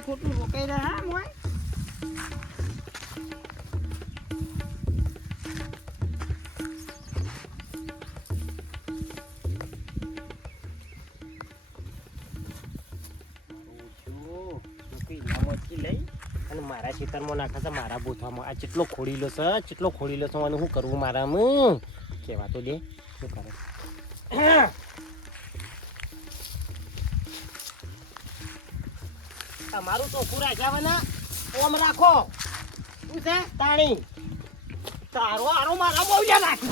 ખોટી ખોટું રોકાઈ રહ્યા હા મોય અને મારા ખેતરમાં નાખે છે મારા બોથામાં આ કેટલો ખોડીલો છે અને શું કરવું મારામાં કેવા તો દે શું કરે તમારું ચોખ્ખું રાખ્યા ને ઓમ રાખો શું છે તાણી તારો આરો મારા બોલ્યા નાખી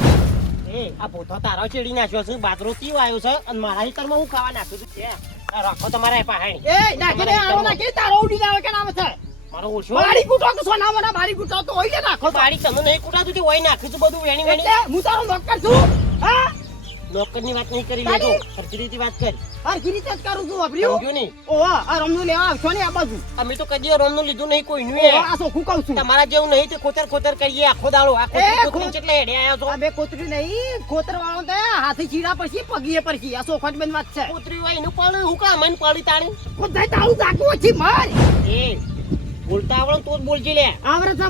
એ આ પોતો તારો ચેડી નાખ્યો છે બાજરો તીવ આવ્યો છે અને મારા ખેતરમાં હું ખાવા નાખ્યું છું છે રાખો તમારા પાહાણી એ નાખી દે આરો નાખી તારો ઉડી જાવ કે નામ છે મારો ઓછો બારી કૂટો કે સોના મોના બારી કૂટો તો હોય નાખો બારી તમે નહીં કૂટાતું તે હોય નાખ્યું છું બધું વેણી વેણી એટલે હું તારો નોકર છું હા નોકરની વાત નહીં કરી લેજો ખર્ચરીથી વાત કરી હરખી રીતે જ કરું છું વાપર્યું સમજો નહીં ઓહો આ રમનું લેવા આવશો ને આ બાજુ અમે તો કદી રોમનું લીધું નહીં કોઈનું ઓહો આ સોખું કહું છું તમારા જેવું નહીં તે ખોતર કરીએ આખો દાડો આખો કોતરી એટલે હેડે આયો છો આ બે કોતરી નહીં ખોતર વાળો તો હાથી ચીડા પરથી પગીએ પરથી આ સોખત બેન વાત છે કોતરી હોય એનું પણ હું કા મન પડી તાણી કો જાય તાળું જાકું છે માર એ બોલતા આવડે તો જ બોલજી લે આવરે છે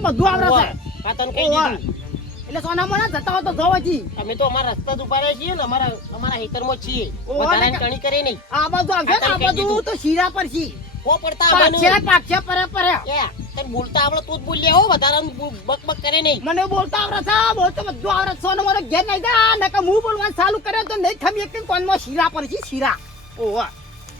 બધું આવરે છે આ તને કહી દીધું એટલે સોના મોના જતા હો તો જવાજી અમે તો અમારા રસ્તા જ ઉભા રહ્યા છીએ ને અમારા ખેતરમાં છીએ ઓહો, વધારાની કણી કરે નહીં આ બાજુ આવશે ને આ બાજુ તો શીરા પરથી કો પડતા આવવાનું પાકશે પરે એ તને બોલતા આવડે તો જ બોલી આવો વધારાનું બક કરે નહીં મને બોલતા આવરે છે બોલતો બધું આવરે સોનો મોનો ઘેર નહીં દા નકા હું બોલવાનું ચાલુ કરે તો નહીં ખમી એક કોનમાં શીરા પરથી શીરા ઓહો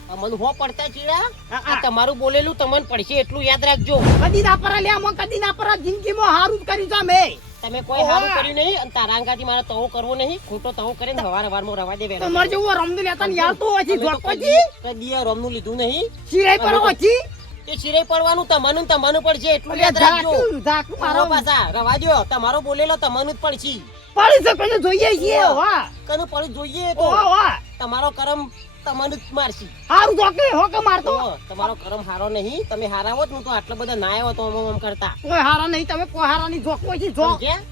અમન હો પડતા ચીડા આ તમારું બોલેલું તમને પડશે એટલું યાદ રાખજો કદી ના પર લે મો કદી ના પર જિંદગીમાં હારું કરી જા મે તમે કોઈ હારું કર્યું નહીં અને તારા અંગાથી મારે તવો કરવો નહીં ખોટો તવો કરીને હવારમાં રવા દે વેલા તમાર જેવું રમદુ લેતા ને યાર તો હજી જોકવાજી કદી રોમનું લીધું નહીં શીરાઈ પર હોજી એ શિરે પડવાનું તમને પડશે એટલું યાદ રાખજો ઝાક મારો પાછા રવા દ્યો તમારો બોલેલો તમને જ પડશે પડી છે કોઈને જોઈએ છીએ વાહ કનું પડી જોઈએ તો વાહ તમારો કરમ તમને જ મારશી હારું જોકે હો કે મારતો તમારો કરમ હારો નહીં તમે હારા હોત હું તો આટલા બધા ના આવ્યો તો આમ કરતા કોઈ હારા નહીં તમે કોઈ હારા નહીં જોકો છે જો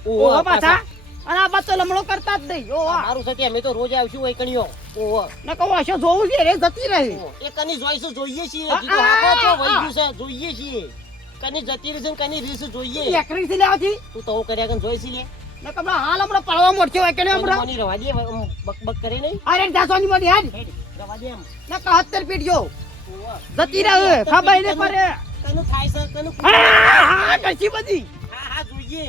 ઓહો પાછા અને આ બચ્ચો લમણો કરતા જ નહીં ઓહો મારું છે અમે તો રોજ આવશું હોય કણીઓ ઓહો ન કહો હશે જોવું છે રે જતી રહી એ કની જોઈશું જોઈએ છીએ હજી તો આપો તો વઈ ગયું છે જોઈએ છીએ કની જતી રહી છે કની રીસ જોઈએ એકરી થી લેવાથી તું તો કર્યા કન જોઈશી લે ન કબડા હાલ હમણાં પડવા મોટશે હોય કે ને હમણાં મની રવા દે બક બક કરે નહીં અરે જાસોની મોડી હેડ રવા દે એમ ન 71 પીડ્યો જતી રહે ખબર ને પડે કનું થાય છે કનું હા કશી બધી હા જોઈએ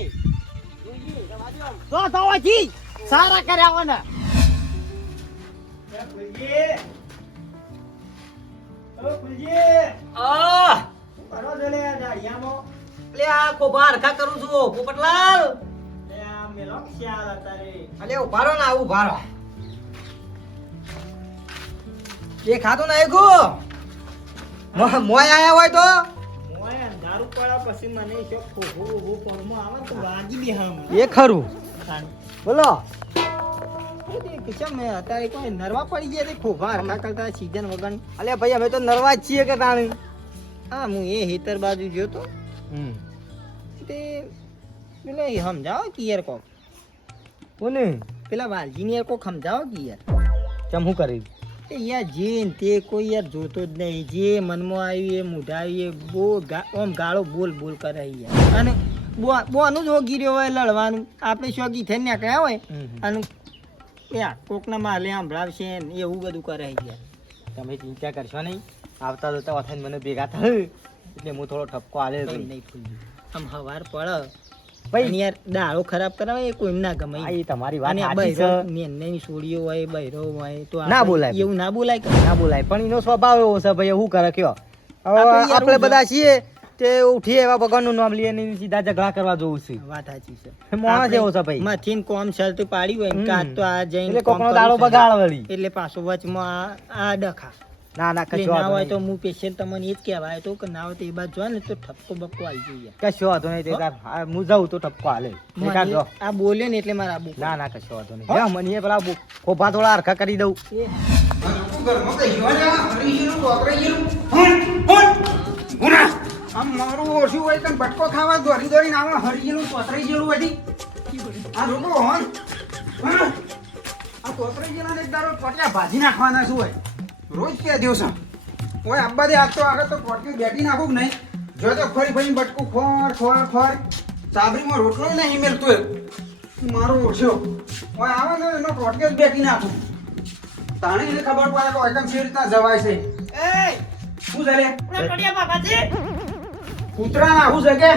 રવા દે એમ તો દવાજી સારા કર્યાવાના આ કોબાર કા કરું છું પોપટલાલ અલે ઉભારો ના આવું ઉભારો એ ખાતું ના ગો મોય આયા હોય તો દારૂ પાડા પછી મને વાગી બી હમ એ ખરું બોલો અત્યારે કોઈ નરવા પડી ગયા તે ખોભા હરખા કરતા સીઝન વગર અલે ભાઈ અમે તો નરવા જ છીએ કે તાણી હા હું એ હેતર બાજુ ગયો તો તે પેલા સમજાવો કે યાર કોક કોને પેલા વાલજીને યાર કોક સમજાવો કે યાર ચમ હું કરી એ યાર જે ને તે કોઈ યાર જોતો જ નહીં જે મનમાં આવ્યું એ મોઢા આવ્યું એ આમ ગાળો બોલ બોલ કરે યાર અને બોનું જ હોગી રહ્યો હોય લડવાનું આપણે શોગી થઈને નીકળ્યા હોય અને યાર કોકના માલે સાંભળાવશે ને એવું બધું કરે યાર તમે ચિંતા કરશો નહીં આવતા જતા વખત મને ભેગા થાય એટલે હું થોડો ઠપકો આલે નહીં ખુલ્લું આમ હવાર પડે ભાઈ યાર દાળો ખરાબ કરાવે એ કોઈ ના ગમે આ તમારી વાત સાચી બૈરો છે ને છોડીઓ હોય બૈરો હોય તો ના બોલાય. એવું ના બોલાય કે ના બોલાય પણ એનો સ્વભાવ એવો છે ભાઈ શું કરે કયો આપણે યાર આપણે હું બધા છીએ તે ઉઠીએ એવા ભગવાનનું નામ લઈએ ને સીધા ઝઘડા કરવા જોવું છે વાત સાચી છે માણસ એવો છે ભાઈ માથીન કોમ ચાલતું પાડી હોય ને કાં તો આ જઈને એટલે કોમ કોકનો કરવું દાડો છે. બગાડ વળી એટલે પાછો વચમાં આ ડખા ના ના એટલે કશો ના વાંધો હોય તો નહીં હું પેશન્ટ તમને એ જ કહેવાય તો કે ના હોય તો એ બાજુ જો ને તો ઠપકો બપકો આવી જોઈએ કશો વાંધો નહીં તે તાર હું જાઉં તો ઠપકો હાલે એકાદ જો. આ બોલ્યો ને એટલે મારે આબુ ના ના કશો વાંધો નહીં જા મને પેલા ખોભા થોડા હરખા કરી દઉં આમ મારું ઓછું હોય તો બટકો ખાવા દોરી દોરીને આવે હરી તોતરાઈ ગયેલું બધી આ રોકો હોન આ તોતરાઈ ગયેલા એક દાડો પટિયા ભાજી નાખવાના શું હોય રોજ કે દિવસ ઓય આબ્બા દે આજ તો આગળ તો કોટકે બેઠી નાખું કે નહીં જો તો ફરી ફરી બટકું ખોર સાબરીમાં રોટલો નહીં મેલતો એ મારો ઓછો ઓય આવે ને એનો કોટકે જ બેઠી નાખું તાણે એને ખબર પડે કે એકદમ સી રીતના જવાય છે એ શું છે લે ટોટિયા બાબાજી કૂતરા નાખું છે કે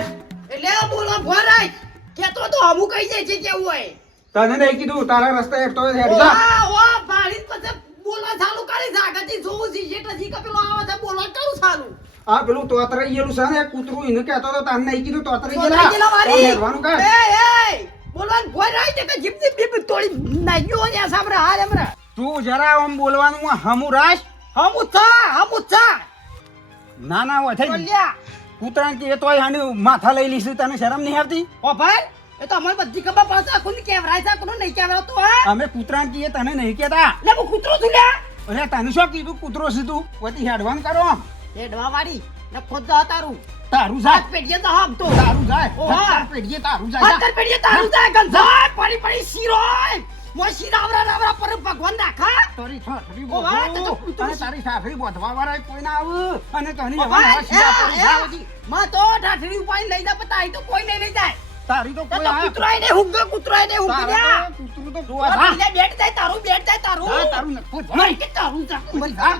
એટલે બોલો ભરાય કેતો તો હમુ કહી જાય છે કેવું હોય તને નહીં કીધું તારા રસ્તે એક તો હેડ જા ઓ ભાડી પછી બોલવા ચાલુ કરી જાગતી જોઉં છે એટલે જી કે પેલો આવે છે બોલવા કરું ચાલુ આ પેલું તોતરાઈ ગયેલું છે ને કૂતરું એને કહેતો તો તારે નહીં કીધું તોતરાઈ બોલવા ગયેલા વારી હેડવાનું કાઢ એ બોલવાનું ભરાય છે કે જીપની બીપ તોડી નાખ્યો ને આ સામે હાલ હમરા તું જરા આમ બોલવાનું હમું રાખ હમુ ચા ના ના હોય થઈ બોલ્યા કૂતરા કે તોય હાની માથા લઈ લીધું તને શરમ નહીં આવતી ઓ ભાઈ એ તો અમને બધી ખબર પડે છે કોની કેમેરા છે કોનો નહીં કેમેરા તો હા અમે કૂતરા કીએ તને નહીં કહેતા લે હું કૂતરો છું લ્યા અરે તને શું કીધું કૂતરો છે તું વતી હેડવાન કરો આમ એ ડવા વાળી ને ખોદ જા તારું તારું સાત જાય પેઢીએ તો હમ તો તારું જાય ઓહા. તાર પેઢીએ તારું જાય અંતર પેઢીએ તારું જાય ગંધા પડી શીરોય મો શીરાવરા પર ભગવાન નાખા તારી ઠાઠરી ઓહા, તો તો બોધો કૂતરું અને તારી ઠાઠરી બોધવા વાળા કોઈ ના આવે અને તને ઓ એવા ભાઈ, નવા શીરા પડી જાવ એ, માં તો ઠાઠરી ઉપાડી લઈ જા પતા અહીં તો કોઈ નહીં લઈ જાય તારી તો તો કોઈ આ કૂતરાય ને હુંગે તારા તો કૂતરું તો જોવા જા લે બેઠ જાય તારું જા, તારું નખો જા. મરી કે તારું જા મરી જા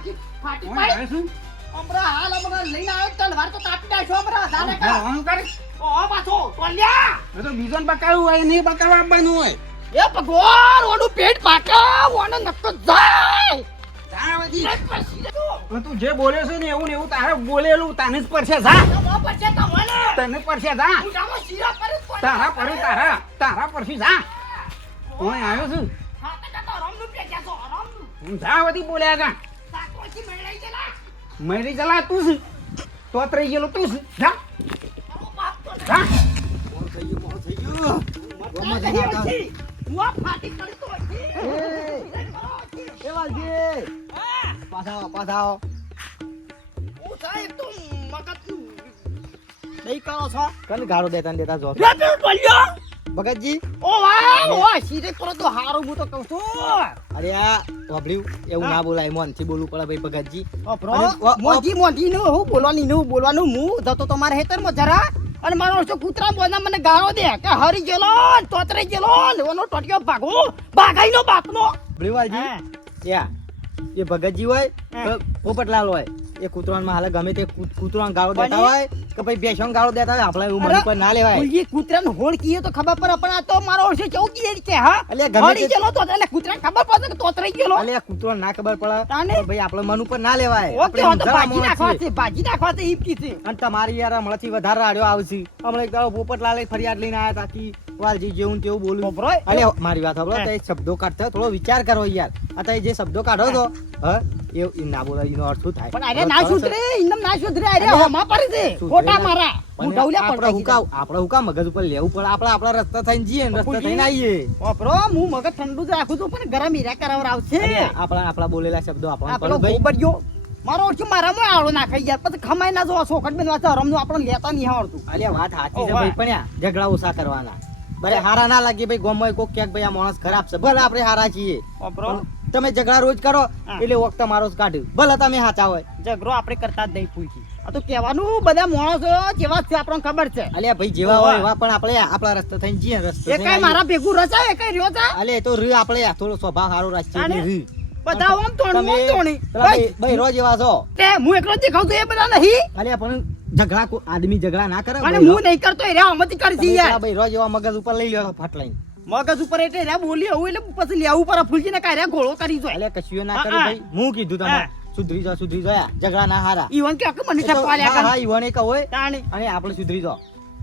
ફાટી ઓય, પાડી આવે છે? હમણાં હાલ હમણાં લઈને આવ્યો તલવાર તો કાપી નાખ્યો હમણાં જાને કા હેડવાનું કરે. ઓ પાછો ટોલ્યા એ તો બીજોને બકાવું હોય નહીં બકાવા આપવાનું હોય એ ભગવાન ઓનું પેટ પાકા ઓનો નક્કો જાય જા વધી. એક પછી રે તું પણ તું જે બોલ્યો છે ને એવું ને એવું તારે બોલેલું તને જ પડશે જા તો પછી તમને તને પડશે જા હું જામો શીરા પર જ પડે. તારા પર તારા પરથી જા ઓય આવ્યો છું ખાતે જતો રમનું પેટ્યા છો રમનું હું જા વધી બોલ્યા જા સાકોથી મેળાઈ ગયેલા મરી જલા તું છે તો ત્રઈ ગયેલો તું છે જા તારો બાપ તો જા હું ફાટી કરતો પાછા હું સાહેબ તો મગજનું નહીં કરો છો કને ગાળો દેતા જો રે પેલો ટોલ્યો ભગતજી ઓ વાહ ઓ સીધે કરો તો હારું હું તો કહું છું અરે આ વાપર્યું એવું ના બોલાય મોનથી બોલવું પડે ભાઈ ભગતજી મોંધી નું હું બોલવાનું હું જતો તમારે હેતરમાં જરા અને મારો ઓછો કૂતરા બોના મને ગાળો દે કે હરી ગયેલો તોતરાઈ ગયેલો લેવાનો ટોટિયો ભાગો ભાગાઈ નો બાપનો ભ્રીવાલજી એ ભગતજી હોય કે પોપટલાલ હોય એ કૂતરામાં હાલે ગમે તે કૂતરાને ગાળો દેતા હોય કે ભાઈ બેસોને ગાળો દેતા હોય આપણે એવું મન પર ના લેવાય કુલજી કૂતરાને હોળ કીએ તો ખબર પડે પણ આ તો મારો ઓછો ચૌ કીએ કે હા અલ્યા ગમે હરી તે ગયેલો તો એને કૂતરાને ખબર પડે કે તોતરાઈ ગયેલો અલે આ કૂતરાને ના ખબર પડે તાને? તો ભાઈ આપણે મન ઉપર ના લેવાય ઓકે આપણે તો ભાજી ઊંઝા નાખવા માણસ છીએ. છે ભાજી નાખવા છે ઈપ કીધી અને તમારી યાર હમણાંથી વધારે રાડ્યો આવશે હમણાં એક દાડો પોપટલાલે ફરિયાદ લઈને આવ્યા તાકી વાલજી જેવું તેવું બોલું બબરોય. અલે મારી વાત સાંભળો તો એ શબ્દો કાઢતા થોડો વિચાર કરો યાર આ તો એ જે શબ્દો કાઢો તો એ ના બોલાય એનો અર્થ શું થાય પણ અરે ના સુધરે ઇન્દમ ના સુધરે અરે હોમાં પડી છે ખોટા મારા હું ઢવલ્યા આપણે પડતા આપણે હુકા મગજ ઉપર લેવું પડે આપણે આપણા રસ્તા થઈને જઈએ ને રસ્તા થઈને આવીએ ઓપરો હું મગજ ઠંડુ જ રાખું છું પણ ગરમ હીરા કરાવર આવશે અરે આપણા બોલેલા શબ્દો આ આપણને પેલો ભાઈ ગોબરિયો મારો ઓળખી મારામાં આવડો નાખાઈ યાર પછી ખમાઈ ના જો સોકટ બેન વાંચો રમનું આપણે લેતા નહીં આવડતું અલ્યા વાત સાચી છે ઓ, ભાઈ વાહ. પણ યા ઝઘડા ઓછા કરવાના બરે હારા ના લાગે ભાઈ ગોમાં કોક ક્યાંક ભાઈ આ માણસ ખરાબ છે ભલે આપણે હારા છીએ ઓપરો પણ તમે ઝઘડા રોજ કરો હા. એટલે વખત મારો જ કાઢ્યું ભલે તમે સાચા હોય ઝઘડો આપણે કરતા જ નહીં પૂછી આ તો કહેવાનું બધા માણસો જેવા છે આપણને ખબર છે અલ્યા ભાઈ જેવા ઓ, હોય વાહ. એવા પણ આપણે આપણા રસ્તા થઈને જઈએ ને રસ્તે એ કઈ મારા ભેગું રચાય એ કઈ રહ્યો છે અલે તો રી આપણે થોડો સ્વભાવ સારો રાખીએ આને? એટલે રી. બધા આમ તોણી આમ તોણી પેલા ભાઈ રોજ એવા છો તે હું એકલો જ દેખાવ છું એ બધા નહીં અલ્યા પણ ઝઘડા આદમી ઝઘડા ના કરે અને ભાઈ હું નહીં કરતો એ રે અમતી કરી તમે દી યાર પેલા ભાઈ રોજ એવા મગજ ઉપર લઈ લ્યો ફાટ લઈને મગજ ઉપર એટલે રે બોલી આવું એટલે પછી લેવું પર ફૂલજી ને કાંઈ રે ગોળો કરી જોય અલ્યા કશું ના કરે હા, ભાઈ હું કીધું તમે હા. સુધરી જાઓ ઝઘડા ના હારા ઈવન કે અકે મને એ તો છપાલ્યા હા, કર હા, ઈવોને કહો હોય તાણી અને આપણે સુધરી જાઓ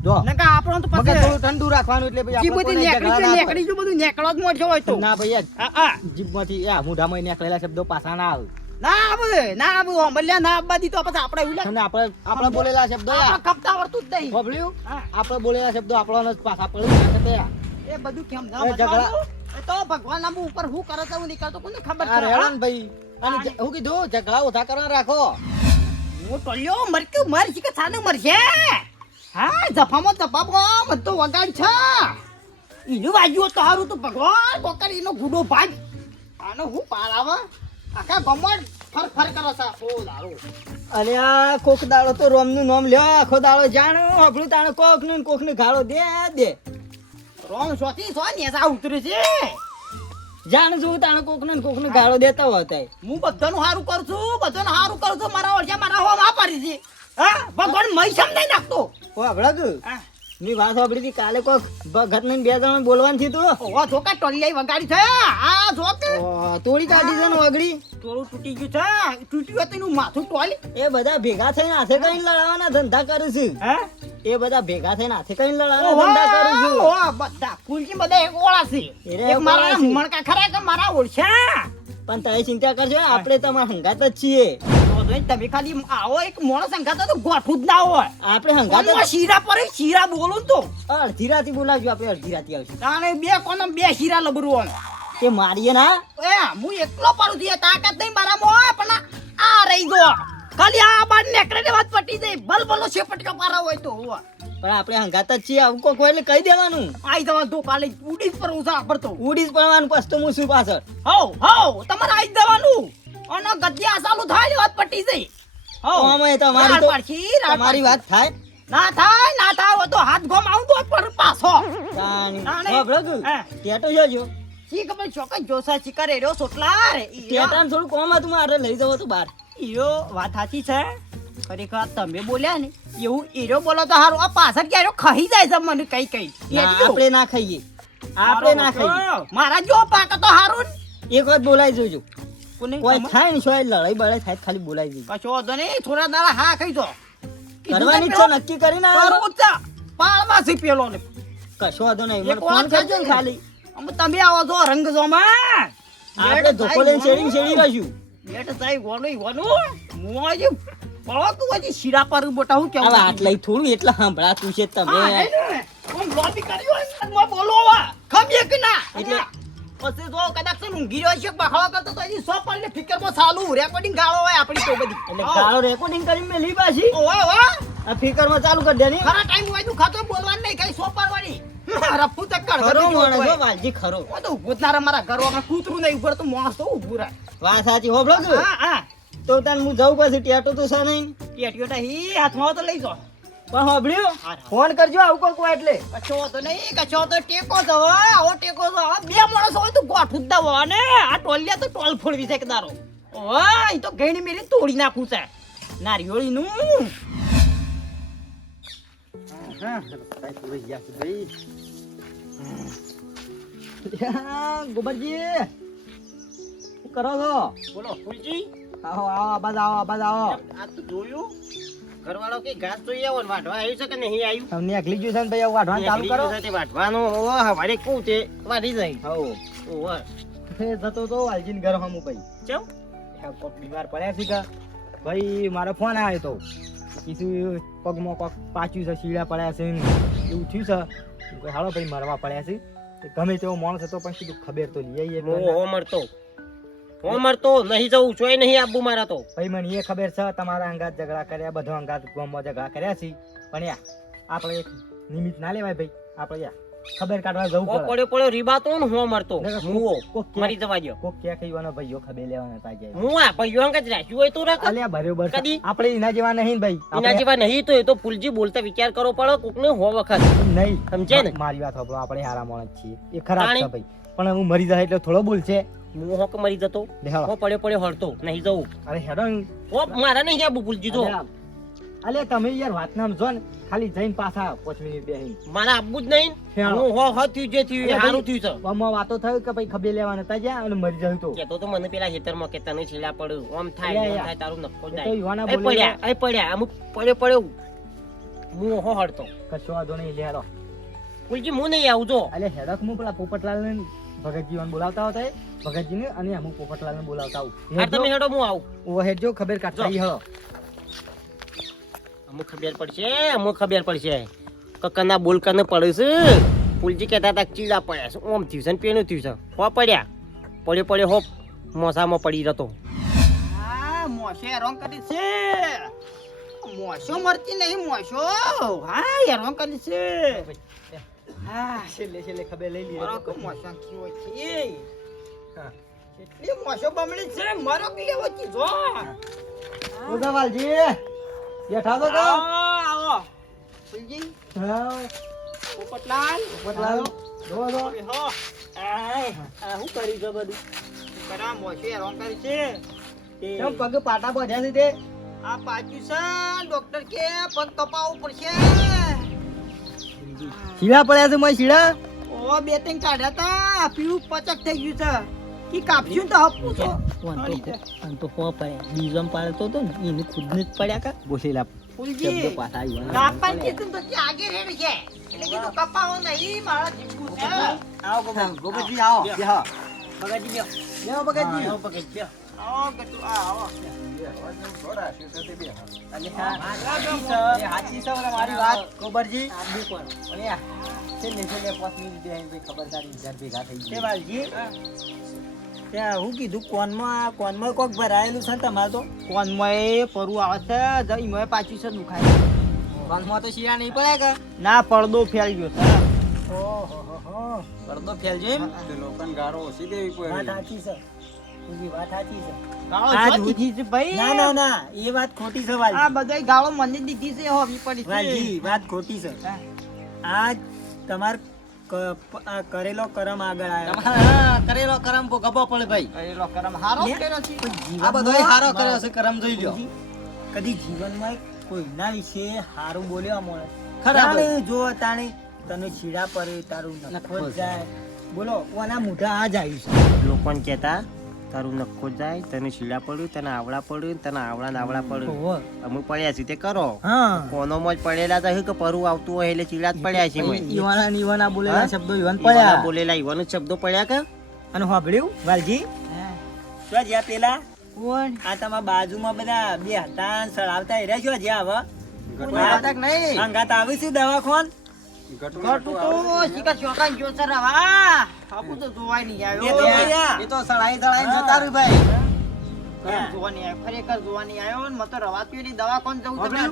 જો નકા આપણો તો મગજ પછી થોડું ઠંડુ રાખવાનું એટલે ભાઈ આપણે જીબુથી કોઈને ઝઘડા ના નેકળી જો બધું નેકળો જ મોજો હોય તો થાય. ના ભાઈ હા હા જીભમાંથી મોઢામાં નીકળેલા શબ્દો પાછા ના આવે ના આવું અમલ્યા ના આવવા દીધો પછી આપણે એવું લાગે અને આપણે બોલેલા શબ્દો આપણે કપતા આવડતું જ નહીં સાંભળ્યું હા. આપણે બોલેલા શબ્દો આપણને જ પાછા પડી નાખે તે. એ બધું કેમ એ ઝઘડા- એ તો ભગવાન નામ ઉપર હું કરે છે હું નહીં કરતો કોને ખબર આ છે રેડો ને ભાઈ અને હું કીધું ઝઘડા ઓછા કરવા રાખો હું ટોલ્યો મરક્યું મરજી કે સાને મરશે હા જફામાં જફાબો બધો વગાડ છે ઈનું વાગ્યું તો હારું તો ભગવાન કોકર એનો ગુડો ભાગ આનો હું પાર આવે આખા ગમણ ફર ફર કરો છો આખો દાડો. અરે આ કોક દાડો તો રોમનું નામ લ્યો આખો દાડો જાણું આપણું તાણે કોકનું ને કોકને ગાળો દે રોંગ સોથી સો નેસા ઉતરે છે. જાણ છું તાણે કોકને ને કોકને ગાળો દેતા હોતા હું બધાનું હારું કરું છું, બધાનું હારું કરું છું. મારા ઓળખ્યા મારા હોમ આ પાડી છે. હા ભગવાન મય સમજાઈ નાખતો. ઓ હબળક હા મેં વાત સાંભળી હતી કાલે કોક ભગત ને બે જણા બોલવાનું થયું તું ઓ જોકા ટોલિયાઈ વગાડી છે. આ જોક તોડી કાઢી છે ને વગડી થોડું તૂટી ગયું છે. તૂટ્યું હતું એનું માથું ટોલી. એ બધા ભેગા થઈને હાથે કઈ લડાવવાના ધંધા કરું છું હે એ બધા ભેગા થઈને હાથે કઈ લડાવવાના ધંધા કરું છું ઓહો બધા કુલજી બધા એક ઓળા છે. એરે એક મારા ઓળા છે. મણકા ખરા કે મારા ઓળખ્યા. પણ તમે ચિંતા કરજો ને, આપણે તમારા હંગાત જ છીએ તો જોઈ તમે ખાલી આવો એક માણસ સંગાતો તો ગોઠું જ ના હોય. આપણે હંગાત કોનમાં શીરા પર શીરા બોલું ને તો અડધી રાતી બોલાવજો આપણે અડધી રાતી આવશું તાણે બે કોનો બે શીરા લબરું હોય. કે મારીએ ના એ હું એકલો પડું છું, એ તાકાત નહીં મારામાં. પણ આ રહી ગયો ખાલી આ બાર નેકળે વાત પટી જાય. બલબલો છેપટકો પારા હોય તો હોવા પણ આપણે હંગાત જ છીએ આવું કોઈ એટલે કહી દેવાનું આઈ જવા દો કાલે ઉડી જ પરવું છે આપડતો. ઉડી જ પડવાનું પછી તો હું શું પાછળ હો તમારે આઈ જ જવાનું. અને ગદ્યા ચાલુ થાય ને વાત પટી જાય. આમાં તમારી તો તમારી વાત થાય ના થાય હો તો હાથ ગોમ આવું તો પર પાછો. તાણી. હો ભ્રગ, હા. ટેટો જોજો શી ખબર ચોકન જોસા શિકાર એર્યો સોટલા રે. ટેટાને થોડું કોમ હતું મારે લઈ જવો તો બહાર ઈયો વાત સાચી છે. ખરેખર તમે બોલ્યા ને એવું એરો બોલો તો હારું. આ પાછળ ક્યારે ખાઈ જાય છે મને કઈ કઈ. ના, આપણે ના ખાઈએ આપણે ના ખાઈએ મારા જો પાક તો હારું ને. એક વાર બોલાવી જોજો કોને કોઈ થાય ને શોય લડાઈ બળાઈ થાય તો ખાલી બોલાવી દેજો કશો વાંધો નહીં. થોડા દાડા હા કહી દો. કરવાની જ છે નક્કી કરીને આવવાનો. કરું જ છે. પાળમાં છે પેલો ને. કશો વાંધો નહીં મને એક ફોન વાત કરજો ને કરજો. ખાલી અમે તમે આવો છો રંગ જોમાં. આપણે ધોકો લઈને શેરી શેરી રહીશું બેટ સાહેબ હું આજે પડો તું હજી શીરા પર બોટા હું કેવું હવે આટલા થોડું એટલે સાંભળાતું છે તમે એટલે પછી જો કદાચ ઊંઘી રહ્યો છે બખાડો કરતો તો હજી 100 પર ફિકરમાં ચાલુ રેકોર્ડિંગ ગાળો હોય આપણી તો બધી. એટલે ગાળો રેકોર્ડિંગ કરીને મેલી પાછી ઓવા આ ફિકરમાં ચાલુ કરી દેની ખરા ટાઈમ હોય તું ખાતો બોલવાનું નહીં કઈ 100 પર વાળી રફુ ચક્કર ખરો માણસ હો વાલજી ખરો ઓ તો ઉભોતનારા મારા ઘરમાં કૂતરું નહીં ઉપર તો માણસ તો ઊભું રહે. વાત સાચી હો બ્લોગ હા તો તને હું જાઉં પછી ટેટો તો છે નહીં ટેટીઓટા હી હાથમાં તો લઈ જાઓ. પણ હોભળ્યું ફોન કરજો આવું કોઈ એટલે કશો તો નહીં કશો તો ટેકો જ હોય. આવો ટેકો જ હોય. બે માણસ હોય તો ગોઠું જ દવો ને આ ટોલિયા તો ટોલ ફોડવી છે કે દારો. ઓય ઈ તો ગઈની મેરી તોડી નાખું છે નારિયોળીનું. ગોબરજી શું કરો છો બોલો ફૂલજી. આવો આવો આબાદ આવો આબાદ આવો આ તો જોયું ઘરવાળો કે ઘાસ જોઈએ આવો ને વાઢવા આવ્યું છે કે નહીં આવ્યું. તમને એકલી ગયું છે ને ભાઈ વાઢવાનું ચાલુ કરો નીકળી જશે તે વાઢવાનું. ઓહ હવારે કહું તે વાઢી જાય. હો ઓહ જતો તો વાલજીને ઘર હમું ભાઈ ચમ કોક બીમાર પડ્યા છે કે ભાઈ મારો ફોન આવ્યો તો કીધું પગમાં કોક પાછું છે શીડા પડ્યા છે ને એવું થયું છે કોઈ હાલો ભાઈ મરવા પડ્યા છે એ ગમે તેવો માણસ હતો પણ કીધું ખબર તો લઈ આવીએ હો મરતો નહીં જવું જોઈએ નહીં આબુ મારા તો. ભાઈ મને એ ખબર છે તમારા અંગાત ઝઘડા કર્યા બધો અંગાત ગામમાં ઝઘડા કર્યા છે પણ યા આપણે એક નિમિત્ત ના લેવાય ભાઈ આપણે યા ખબર કાઢવા જવું ઓ પડે પડ્યો રીબાતો ને હો મરતો નકર મુઓ કોક મરી જવા દ્યો. કોક ક્યાં કહીવાનો ભાઈઓ ખબર લેવાના તા જાય હું આ ભાઈઓ અંગ જ રાખ્યું હોય તો રાખ. અલ્યા બરોબર છે. કદી? આપણે એના જેવા નહીં ભાઈ એના આપણે જેવા નહીં તો એ તો ફૂલજી બોલતા વિચાર કરો પડે કોક ને હો વખત. નહીં સમજે ને? મારી વાત સાંભળો આપણે હારા માણસ છીએ એ ખરાબ છે તાણી? ભાઈ પણ હું મરી જાય એટલે થોડો બોલશે હું હોક મરી જતો દેખાડો. હો પડ્યો હળતો નહીં જવું. અરે હેડો હો મારા નહીં આબુ ફૂલજી તો અલે તમે યાર વાત નામ જો ને ખાલી જઈને પાછા 5 મિનિટ બેહીને મારા આબુ જ નહીં. હેડો. હું હો થયું જે થયું એ સારું થયું છે. આમાં વાતો થયું કે ભાઈ ખબર લેવા નતા જ્યાં અને મરી જાય તો કેતો તો મને પેલા ખેતરમાં કે તને છેલ્લા પડ્યું ઓમ થાય યા, ઓમ યા. થાય તારું નખો એ તો જાય. યુવાના એ બોલે પડ્યા અમુક પડ્યો હું હો હળતો. કશો વાંધો નહીં લે હેડો ફૂલજી હું નહીં આવું જો. અલે હેડક હું પેલા પોપટલાલ ને ભગતજીવાન બોલાવતા હતા ભગતજી ને અને અમુક પોપટલાલ ને બોલાવતા હા તમે હેડો હું આવું. ઓ હેડજો ખબર કાઢતા ઈ હેડો અમુક ખબર પડશે કકના બોલ કને પડે છે. ફૂલજી કહેતા હતા ચીડા પડ્યા છે ઓમ થયું છે ને પેલું થયું છે. હો પડ્યો હો મોસામાં પડી જતો. હા મોસે હેરાન કરી છે. મોસો મરતી નહીં મોસો. હા હેરાન કરી છે. હા છેલ્લે ખબર લઈ લીધી મોસો કયો છે. હા કેટલી મોસો બમણી છે મારો કે એવો ચીજો ઓગા વાલજી બેઠા તો કા આવો ફૂલજી હા પોપટલાલ પોપટલાલ જો જો હો આ હું કરી છે બધું કરા મોસે હેરાન કરી છે કેમ પગ પાટા બાંધ્યા છે તે આ પાછું છે ડોક્ટર કે પગ કપાવવું પડશે શીડા પડ્યા છે મોય શીડા ઓ બે ત્રણ કાઢ્યા તા પીવું પચક થઈ ગયું છે કી કાપશું તો હપું છો તો હો પડે બીજમ પાડતો તો ને એને ખુદ ને જ પડ્યા કા બોસેલા ફૂલજી પાછા આવ્યા કાપણ કીધું તો કે આગે રેડી છે એટલે કીધું કપાવો નહીં મારા જીવવું છે આવો ગોપતજી આવો બેહો બગાજી લ્યો બેહો બગાજી આવો પકડ લ્યો આવો ગટુ આવો અને હા હાચી છે મારી વાત ગોબરજી આબુ કોણ અને છેલ્લે 5 મિનિટ બે ખબરદારી ઘર ભેગા થઈ તે વાલજી ત્યાં હું કીધું કોનમાં કોક ભરાયેલું છે ને તમારે તો કોનમાં એ પરુ આવે છે જઈ મેં પાછું છે દુખાય કાનમાં તો શીરા નહીં પડ્યા કે ના પડદો ફેલ ગયો છે પડદો ફેલજો એમ લોકોને ગારો ઓછી દેવી વાત પડે સાચી છે બીજી વાત સાચી છે ગાળો આજ જોતી. ઉઠી છે ભાઈ ના ના એ વાત ખોટી છે વાલજી આ બધાય ગાળો મને દીધી છે હોવી પડી વાલજી વાત ખોટી છે આજ તમાર આ કરેલો કરમ આગળ આવ્યો હા કરેલો કરમ ગબો પડે ભાઈ કરેલો કરમ હારો કર્યો છે આ બધોય હારો કર્યો છે કરમ જોઈ લ્યો કદી જીવનમાં કોઈના વિશે હારું બોલ્યો મળે ખરાબ. તાણે જો તાણે તને છીડા પર તારું નખો જ જાય બોલો ઓના મોઢા આ જ આવ્યું છે લોકોને કહેતા તારું નખો જાય તને શીડા પડ્યું તને આવડા પડ્યું તને આવડા ને આવડા પડ્યું ઓહો. અમુક પડ્યા છે તે કરો હા કોનો મોજ પડેલા તો કે પરુ આવતું હોય એટલે ચીડા જ પડ્યા છે મોય. ઈવાના ને ઈવાના બોલેલા હા? શબ્દો ઈવાન ઈવાના પડ્યા બોલેલા ઈવાનો જ શબ્દો પડ્યા કે અને સાંભળ્યું વાલજી શું જ્યાં પેલા કોણ આ તમારા બાજુમાં બધા બે હતા ને સળાવતા એર્યા છો જ્યાં હવે નાટક નહીં અંગાત આવી છે દવાખાન ઘટું તો શિકાર ચોકાન જો સર હવા આપું તો જોવાય નહીં આવ્યો એ તો સળાઈ જતા રહ્યું ભાઈ જોવા નહીં આવ્યો ખરેખર જોવા નહીં આવ્યો ને મતો રવાતીઓની દવા કોણ જવું તમે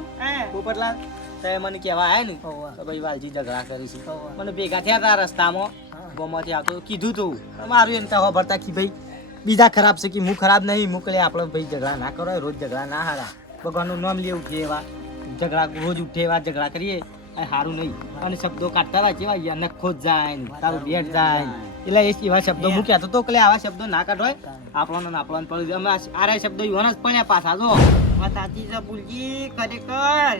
પોપટલાલ તે મને કહેવા આયા ને તો ભાઈ વાલજી ઝઘડા કરી છે મને ભેગા થયા હતા રસ્તામાં ગોમાંથી આવતો કીધું તું મારું એમ તો ભરતા કી ભાઈ બીજા ખરાબ છે કે હું ખરાબ નહીં મોકલે આપણે ભાઈ ઝઘડા ના કરો રોજ ઝઘડા ના હારા ભગવાનનું નામ લે ઉઠે એવા ઝઘડા રોજ ઉઠે એવા ઝઘડા કરીએ એ સારું નહીં અને શબ્દો કાઢતા હોય કેવા યાર નખો જ જાય ને તારું બેટ જાય ને. એટલે એ એવા શબ્દો મૂક્યા તો કે આવા શબ્દો ના કાઢવાય આપણને ને આપણને પડે અમે આરા શબ્દો એવાના જ પડ્યા પાછા જો વાત સાચી છે ભૂલજી ખરેખર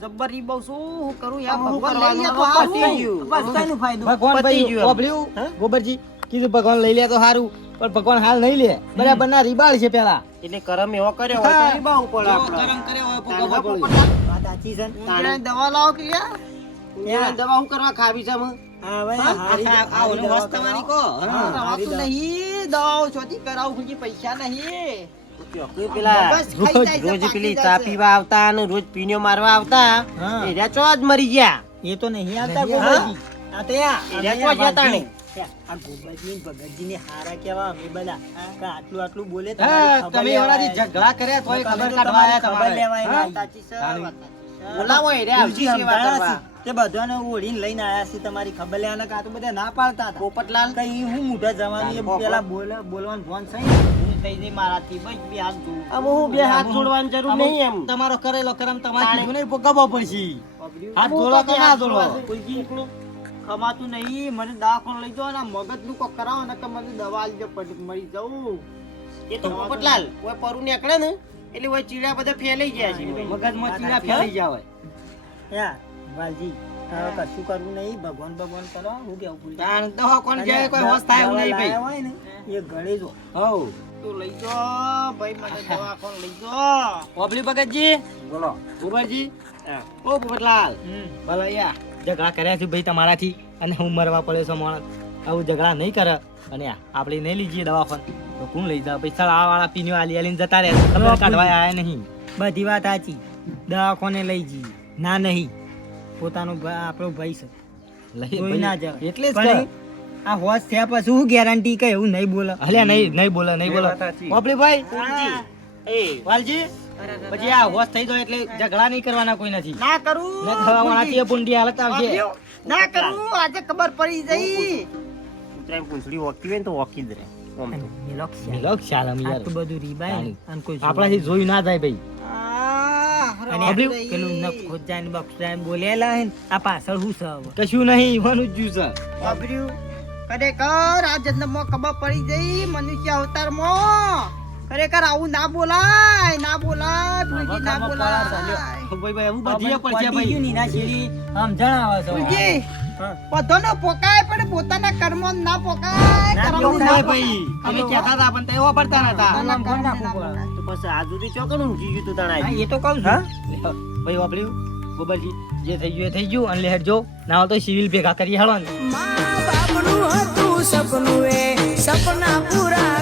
જબ્બરી બહુ શું કરું યાર ભગવાન લઈ લે તો હારું. બસ કઈનું ફાયદો ભગવાન ભાઈ પતી ગયું. ઓભળ્યું ગોબરજી કીધું ભગવાન લઈ લે તો સારું પણ ભગવાન હાલ નહીં લે બરાબર ના રીબાળ છે પેલા એટલે કરમ એવો કર્યો હોય તો રીબાવ પડે આપણે. ગરમ કર્યો હોય તાણ ભોગવવો બાપુ પડે. વાત સાચી છે ઊંઘીને દવા લાવો કે લ્યા ઊંઘીને દવા હું કરવા ખાવી છે અમે? હા ભાઈ હા, હારી આ દવા ઓલું દવા વસ્તવાની કરાવો. કહો. હા, હા, રવાતું નહીં દવાઓ છોથી કરાવું ભૂલજી પૈસા નહીં ચોખ્ખું પેલા બસ ખાઈ જાય છે, રોજ પાકી પેલી જાય ચા છે. પીવા આવતા અને રોજ પીણીઓ મારવા આવતા હા. એ રહ્યા ચો જ મરી ગયા એ તો નહીં આવતા નહીં ગોપાજી આ તો યા એ રહ્યા ચો જતા નહીં. આ ગોપાજી ભગતજી ને હારા કેવા અમે બધા કે આટલું આટલું બોલે હા, તમારી ખબર તમે લેવા એનાથી આયા. ઝઘડા કર્યા તોય તમે ખબર તો કાઢવા આયા ખબર તમારે. લેવા આયા. હા? વાત સાચી છે, તાણી. વાત સાચી છે. બોલાવો એ રહ્યા ભૂલજી આવજી સેવા સમજાયા કરવા. છે. તે બધાને ઓળીને લઈને આયા છે તમારી ખબર લેવાના કાં તો બધા ના પાડતા હતા પોપટલાલ કઈ હું મોઢા જવાની પોપટ. પેલા બોલવાનું ફોન થઈ ભૂલ થઈ જાય મારાથી બસ બે હાથ જોઉં. હવે હું બે હાથ જોડવાની જરૂર નહીં એમ તમારો કરેલો કરમ તમારે કીધું નહીં ભોગવવો પડશે પકડ્યું? હાથ હું ધોળો કે પકડી ના હાથ ધોળો? ધોળો? ભૂલજી, ખમાતું નહીં મને દવાખાને લઈ જાઓ ને આ મગજનું કોક કરાવો ને કે મને દવા આલજો પડી મરી જાઉં એ તો પોપટલાલ ઓય પરું નીકળે ને એટલે ઓય ચીડા બધા ફેલાઈ ગયા છે મગજમાં ચીરા ફેલાઈ ગયા હોય યા વાલજી હવે કશું કરવું નહીં ભગવાન ભગવાન કરો હું કેવું ભૂલજી તાણ દવા કોણ જાય કોઈ હોશ થાય એવું નહીં દવા ભાઈ લાયા હોય ને એ ગળે જો હઉ તું લઈ જાઓ ભાઈ મને દવાખાને લઈ જાઓ ઓબલી ભગતજી બોલો ગોબરજી ઓ પોપટલાલ ભલે યા ઝઘડા કર્યા છે ભાઈ તમારાથી અને હું મરવા પડે છે માણસ આવું ઝઘડા નહીં કરે અને આપણે નહીં લીજીએ દવાખાન તો કોણ લઈ જાય પૈસા આ વાળા પીન્યો આલી આલીને જતા રહે ખબર કાઢવા આયા નહીં બધી વાત સાચી દવાખાને લઈ જઈએ ના નહીં પોતાનો આપણો ભાઈ છે લઈ કોઈ ના જવાય. એટલે જ પણ કહે. આ હોશ થયા પછી શું ગેરંટી કે એવું નહીં બોલે અલ્યા નહીં બોલો નહીં બોલો વાત સાચી. ઓબલી ભાઈ હા. એ વાલજી પછી આ હોશ થઈ જાય એટલે ઝઘડા નહીં કરવાના કોઈ નથી ના કરું ન થવાવાળાથી એ પુંડી હાલત આવશે ના કરું આજે ખબર પડી જઈ કૂતરાની પૂંછડી વોકતી હોય ને તો વોકી જ રહે આમ તો. મિલોક છે. મિલો ખ્યાલ અમે યાર આટલું બધું રીબાય ને અને કોઈ જોવે આપણાથી જોયું ના થાય ભાઈ અને વાપર્યું? પેલું નખો જાઈને બક્ષાઈને બોલેલા હે ને, આ પાછળ શું છે હવે? કશું નહીં ઈવાનું જ જ્યું છે વાપર્યું? ખરેખર આ જન્મમાં ખબર પડી જઈ મનુષ્ય અવતારમાં ખરેખર આવું ના બોલાય ના બોલાય ભૂલજી, ના બોલાય ભાઈ એવું બધી પડશે પડી ભાઈ ગયું ને એના શેરી સમજણ આવે છે. ભૂલજી, હા. બધાનો પોકાય પણ પોતાના કર્મો ના પોકાય. ના કર્મોનું પોકાય ના ભાઈ તમે કહેતા હતા પણ તે વાપરતા નતા આમ ઘર નાખવું પડે. તો પછી આ સુધી ચોકનું ઊંઘી ગયું તું તાણા હા, એ તો કહું હા છું. ભાઈ વાપર્યું ગોબરજી જે થઈ ગયું એ થઈ ગયું અને લેહરજો ના હોય તો સિવિલ ભેગા કરી હાલો ને મા બાપનું હતું સપનું એ સપના પૂરા